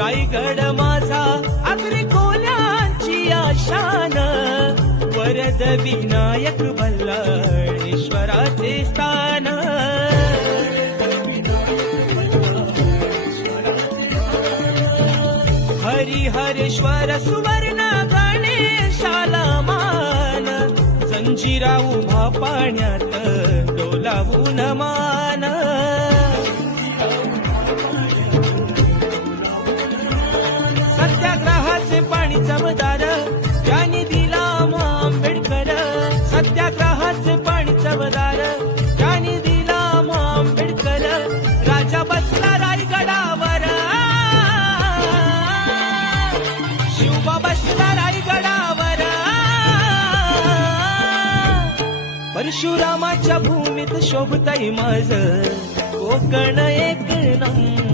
रायगड माझा अग्री कोल्यांची आशान, वरद विनायक बल्लाळेश्वराचे स्थान. हरिहरेश्वर सुवर्ण गणेशाला मान, जंजिरा उभा पाण्यात डोलावून मान. सत्याग्रहाचे पाणी चवदार ज्यांनी दिला आंबेडकर, सत्याग्रहाचे पाणी चवदार ज्यांनी दिला आंबेडकर. राजा बसला रायगडावर, शिवबा बसला रायगडावर. परशुरामाच्या भूमीत शोभतय माझ कोकण एक नंबर.